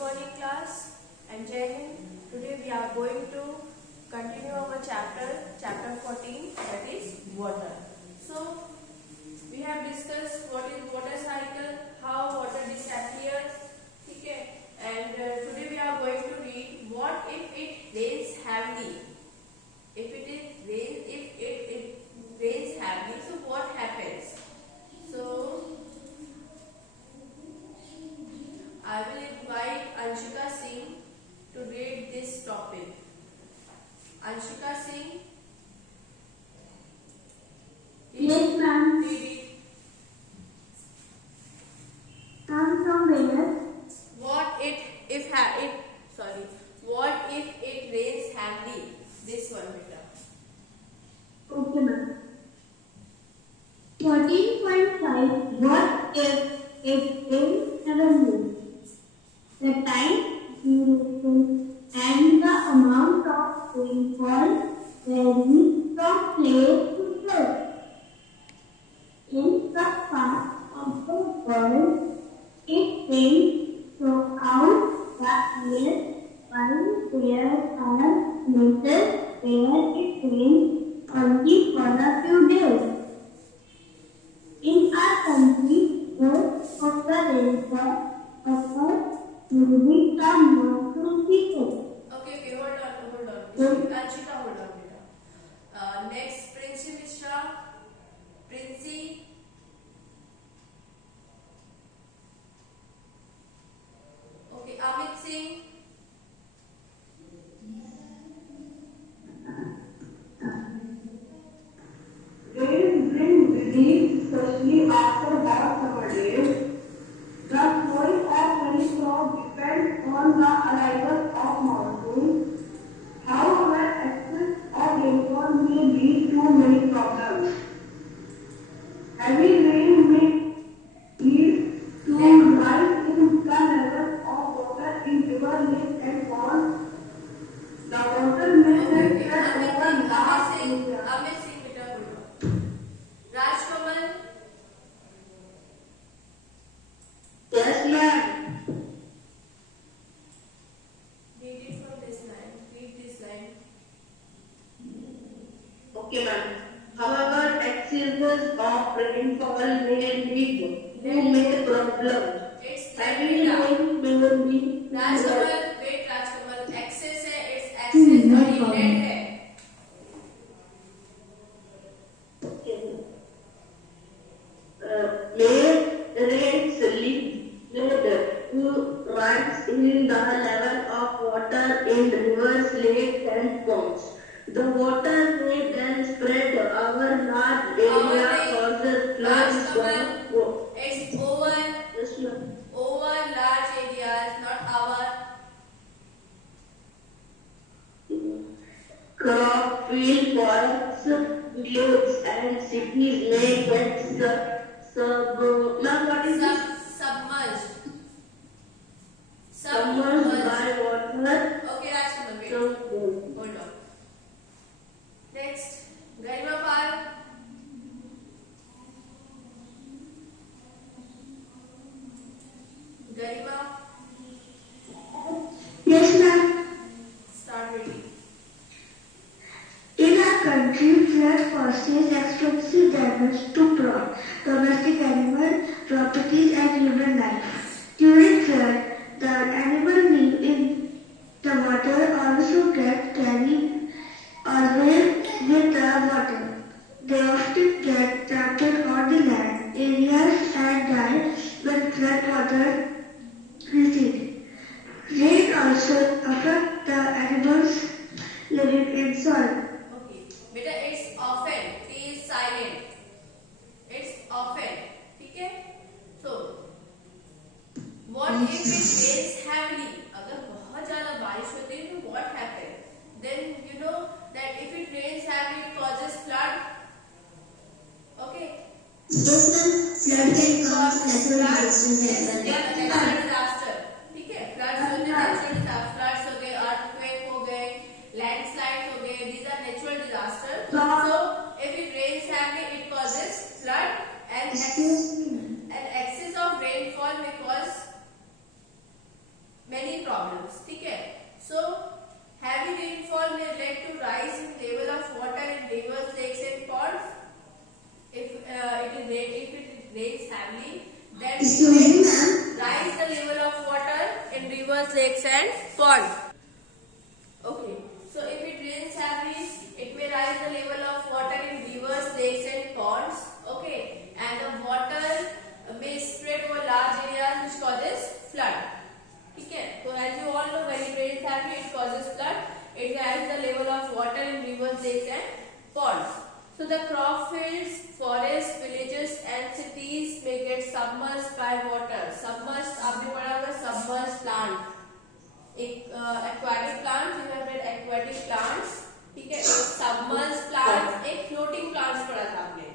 morning class and Jai Hind. Today we are going to continue our chapter 14, that is water. So we have discussed what is water cycle, how water disappears, okay? And today we are going to read what if it rains heavily. If it rains heavily, so what happens? So I will invite Anshika Singh to read this topic. Anshika Singh. Yes, ma'am. Read it. I'm from where? What if it rains heavily? This one, beta. Okay, ma'am. 14.5. What if it rains heavily? The time, duration, and the amount of rainfall vary from place to place. In some parts of the world, it rains throughout the year, while there are places where it rains only for a few days. In our country, most of the rainfall occurs during the monsoon season. Okay, hold on. Anshika, hold on, beta. Next, Princey Mishra. Princey. Okay, Amit Singh. Rain bring relief, especially after hot summer days. The sowing of many crops depends on the arrival of monsoon. However, excess of rainfall may lead to many problems. Heavy rain may lead to rise in the level of water in river, lakes and ponds. The water may Okay, spread over large areas. Amit Singh, beta, hold on. Rajkamal. Yes, ma'am. Read it from this line. Read this line. Okay, ma'am. However, excesses of rainfall may lead to many problems. It's Heavy beta. rain may lead Rajkamal, wait Rajkamal. Excess है, it's excess और ये lead है. may rains lead to rise in the level of water in rivers, lakes and ponds. The water may then spread over large area, causes floods. Rajkamal, it's over Yes, ma'am. large areas, not our. Crop field, forests, villages and cities may get now what is this? Submerged. Submerged by water. Okay, Rajkamal, wait. So, Hold on. Next, Garima Par. Garima, Yes, ma'am. start reading. In our country, flood causes extensive damage to domestic animal, properties and human life. During flood, the animal live in the water also get carried away with the water. They often get trapped on the land areas and die when flood water recedes. Rain also affects the animals living in soil. Okay. Beta, it's often. T is silent. It's often. ठीक है? So, what if it rains heavily? अगर बहुत ज़्यादा बारिश होती है तो what happens? Then you know that if it rains heavily, it causes flood. Okay. Yes, ma'am. Flood can cause natural disasters as well. Natural disaster. ठीक है? Floods होते हैं natural disaster. Floods हो गए, earthquake हो गए, landslides हो गए. These are natural disasters. So if it rains heavily, it causes flood and Excuse me. excess of rainfall may cause many problems. ठीक है? So heavy rainfall may lead to rise in level of water in rivers, lakes and ponds. If it rains heavily, then it will rise the level of water in rivers, lakes and ponds. Okay. So if it rains heavily, it may rise the level of water in rivers, lakes and ponds. Okay. And the water may spread over large areas which causes flood. ठीक है? So as you all know, when it rains heavily, it causes flood. It raises the level of water in rivers, lakes and ponds. So the crop fields, forests, villages and cities may get submerged by water. Submerged आपने पढ़ा होगा submerged plant. एक aquatic plants, you have read aquatic plants. ठीक है? एक submerged plants, एक floating plants पढ़ा था आपने.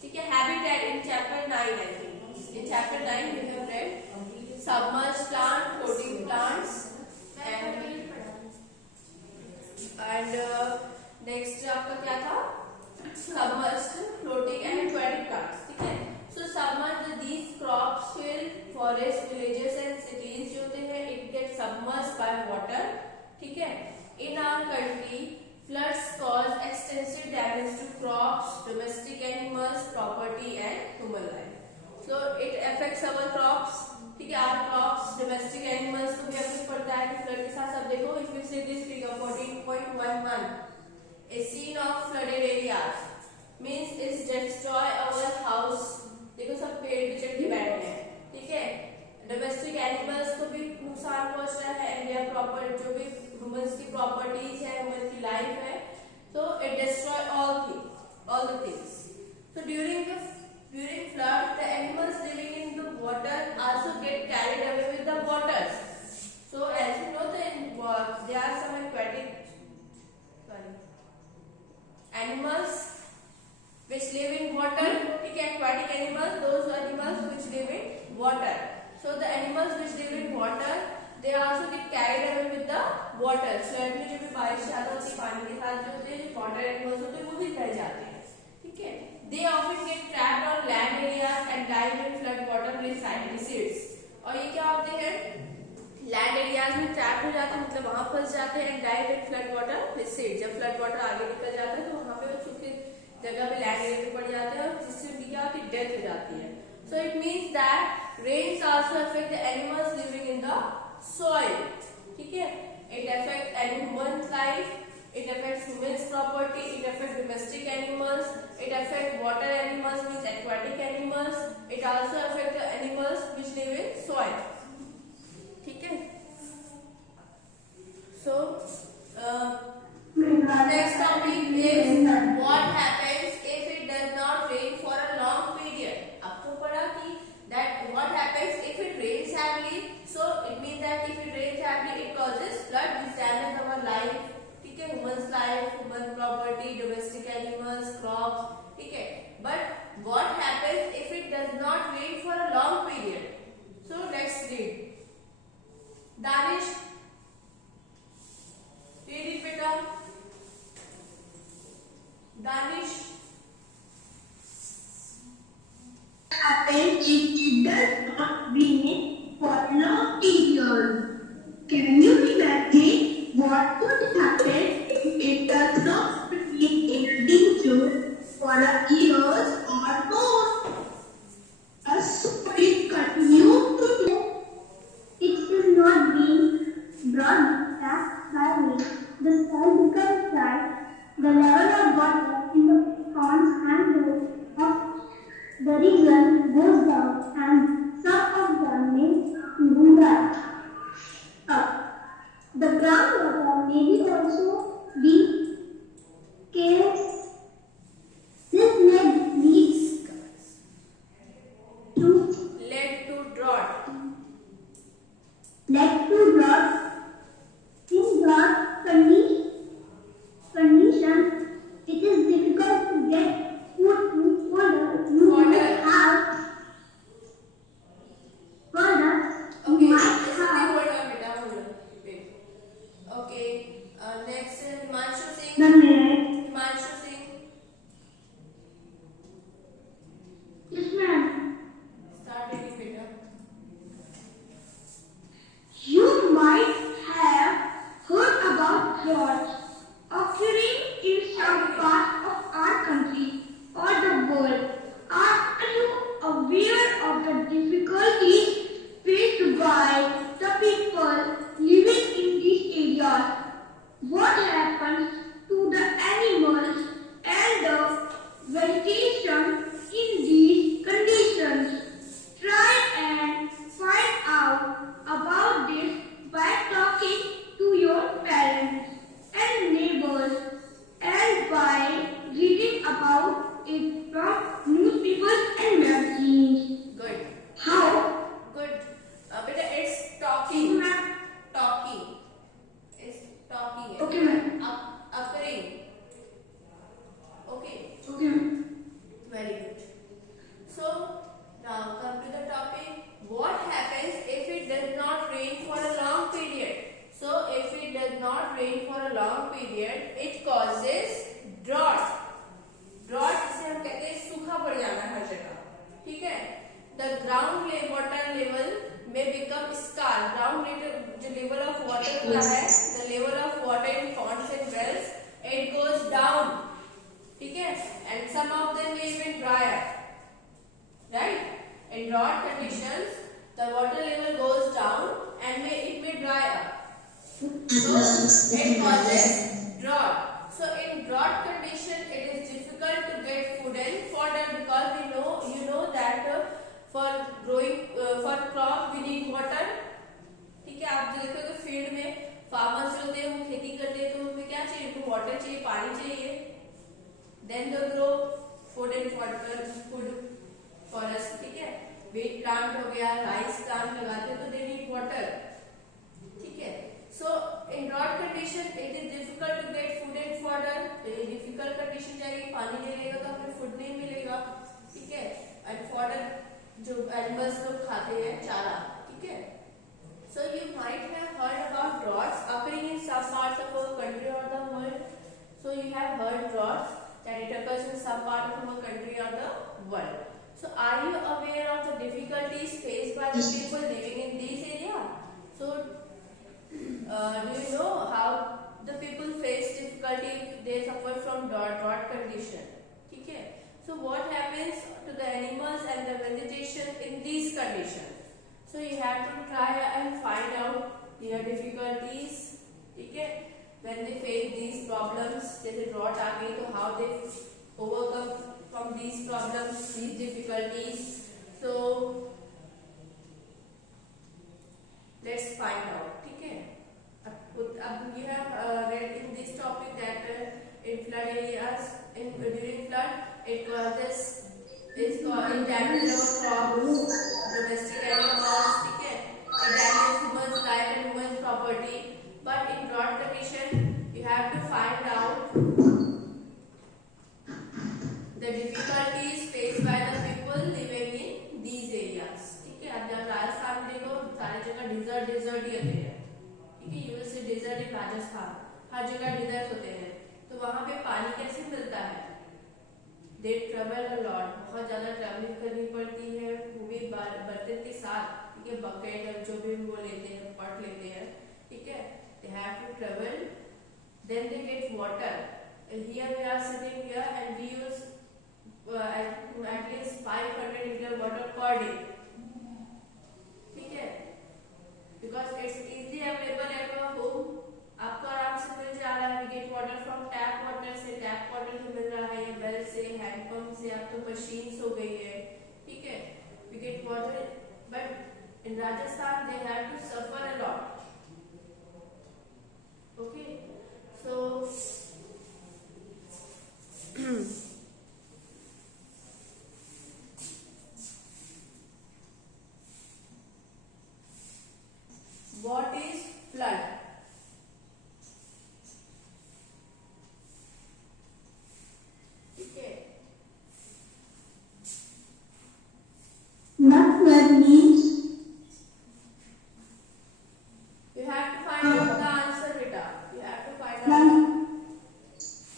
ठीक है? Habitat in chapter 9 I think. In chapter 9 we have read submerged plant, floating plants and next आपका क्या था? Submerged, floating and aquatic plants. ठीक है? So submerged, these crops, fields, forests, villages and cities जो होते हैं it gets submerged by water. ठीक है? In our country, floods cause extensive damage to crops, domestic animals, property and human life. So it affects our crops. ठीक है? Our crops, domestic animals को भी affect करता है. फ्लड के साथ सब देखो. If you see this figure 14.11, a scene of flooded areas means it destroy our house. देखो सब पेड़ बिछड़ के बैठे हैं. ठीक है? डोमेस्टिक एनिमल्स को भी नुकसान पहुंच रहा है एंड देयर प्रॉपर जो भी ह्यूमंस की प्रॉपर्टीज है, ह्यूमन की लाइफ है, so it destroy all the things. So during flood, the animals living in the water also get carried away with the waters. So as you know, there are some animals which live in water. ठीक है? Aquatic animals, those animals which live in water. So the animals which live in water, they also get carried away with the water. Flood में जो भी बारिश ज्यादा होती है, पानी के साथ जो होते हैं, वाटर एनिमल्स होते हैं, वो भी बह जाते हैं. ठीक है? They often get trapped on land areas and die when flood water recedes. और ये क्या होते हैं? लैंड एरियाज में ट्रैप हो जाते हैं, मतलब वहां फंस जाते हैं. And die when flood water recede, जब फ्लड वाटर आगे निकल जाता है तो वहां पे वो सूखी जगह पे लैंड एरिया में पड़ जाते हैं और जिससे उनकी क्या होती है? डेथ हो जाती है. So it means that rains also affect the animals living in the soil. ठीक है? It affects human life. It affects humans' property. It affects domestic animals. It affects water animals, means aquatic animals. It also affects the animals which live in soil. ठीक है? So next topic is what happens if it does not rain for a long period. आपको पढ़ा कि that what happens if it rains heavily. So it means that if it rains heavily, it causes flood which damages our life. ठीक है? Human's life, human property, domestic animals, crops. ठीक है? But what happens if it does not rain for a long period? So let's read. Danish, read it बेटा. Danish. Happens if it does not rain for a long period. Can you imagine what would happen if it does not rain in June for years or more? As it continues to do, it is not being broadcast by rain. The sky becomes dry. The level of water in the ponds and lakes of the region goes down, and some of them may even dry up. The groundwater may be also be caves. This may lead to drought. In drought conditions, it is difficult to get food in order. You may have the water level may become scarce. Ground जो level of water का है, the level of water in ponds and wells, it goes down. ठीक है? And some of them may even dry up. Right? In drought conditions, the water level goes down and it may dry up. So it causes drought. So in drought condition, it is difficult to get food and fodder because you know that for growing for crop we need water. ठीक है, आप जो देखोगे field में farmers होते हैं वो खेती करते हैं तो उनको क्या चाहिए, उनको वाटर चाहिए, पानी चाहिए. Then they grow food and food for us. ठीक है, व्हीट प्लांट हो गया, राइस प्लांट लगाते हैं तो दे नीड वाटर. ठीक है. So in drought condition it is difficult to get food and fodder. difficult condition जाएगी, पानी नहीं रहेगा तो हमें फूड नहीं मिलेगा. ठीक है, and fodder जो एनिमल्स लोग खाते हैं, चारा. ठीक है. So you might have heard about droughts occurring in some parts of our country or the world. So you have heard droughts that it occurs in some part of our country or the world. So are you aware of the difficulties faced by the people living in this area? So do you know how the people face difficulty if they suffer from drought condition? ठीक है. So what happens to the animals and the vegetation in these conditions? So you have to try and find out their difficulties. ठीक है, when they face these problems, जैसे drought आ गई तो how they overcome from these problems, these difficulties. So let's find out. ठीक है. अब you have read in this topic that in flood areas, during flood it causes it damages our crops, domestic animals. ठीक है, it damages humans' life and humans' property. But in drought condition you have to find out the difficulties faced by the people living in these areas. ठीक है, अब जब राजस्थान में देखो सारी जगह डिजर्ट ही होते हैं. यूएसए डेजर्ट इन राजस्थान, हर जगह डेजर्ट होते हैं तो वहां पे पानी कैसे मिलता है? दे ट्रेवल अ लॉट, बहुत ज्यादा ट्रैवलिंग करनी पड़ती है, वो भी बर्तन के साथ. ठीक है, बकेट जो भी वो लेते हैं, पॉट लेते हैं. ठीक है, they have to travel, then they get water. Here we are sitting here and we use at least 500 liter water per day. ठीक है, because it's easily available at your home. आपको आराम से मिल जा रहा है. we get water from tap water से, tap water से मिल रहा है, या बेल से, हैंडपंप से, अब तो मशीन्स हो गई है. ठीक है, we get water, but in Rajasthan they have to suffer a lot. Okay, so what is flood? Okay. Not flood means You have to find out the answer, beta. You have to find out.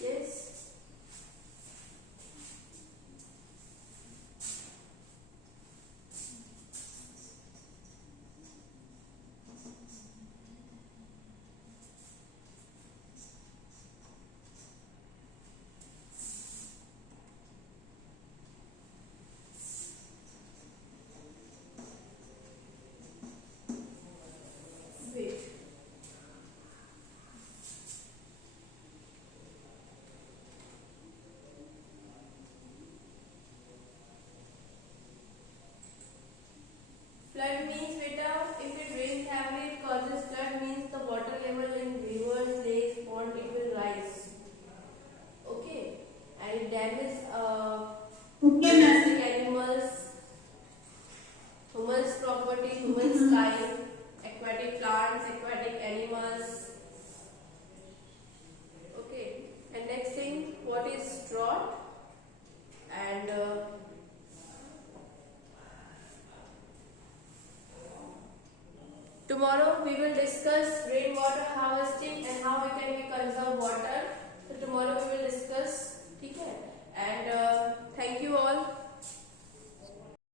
Yes. Wait. Flood means, beta, if it rains heavily, it causes flood. Means the water level in rivers, lakes, pond, it will rise. Okay, and it damages domestic animals, humans' property, humans' life, aquatic plants, aquatic animals. Okay, and next thing, what is drought? And tomorrow we will discuss rainwater harvesting and how we can conserve water. So tomorrow we will discuss. ठीक है.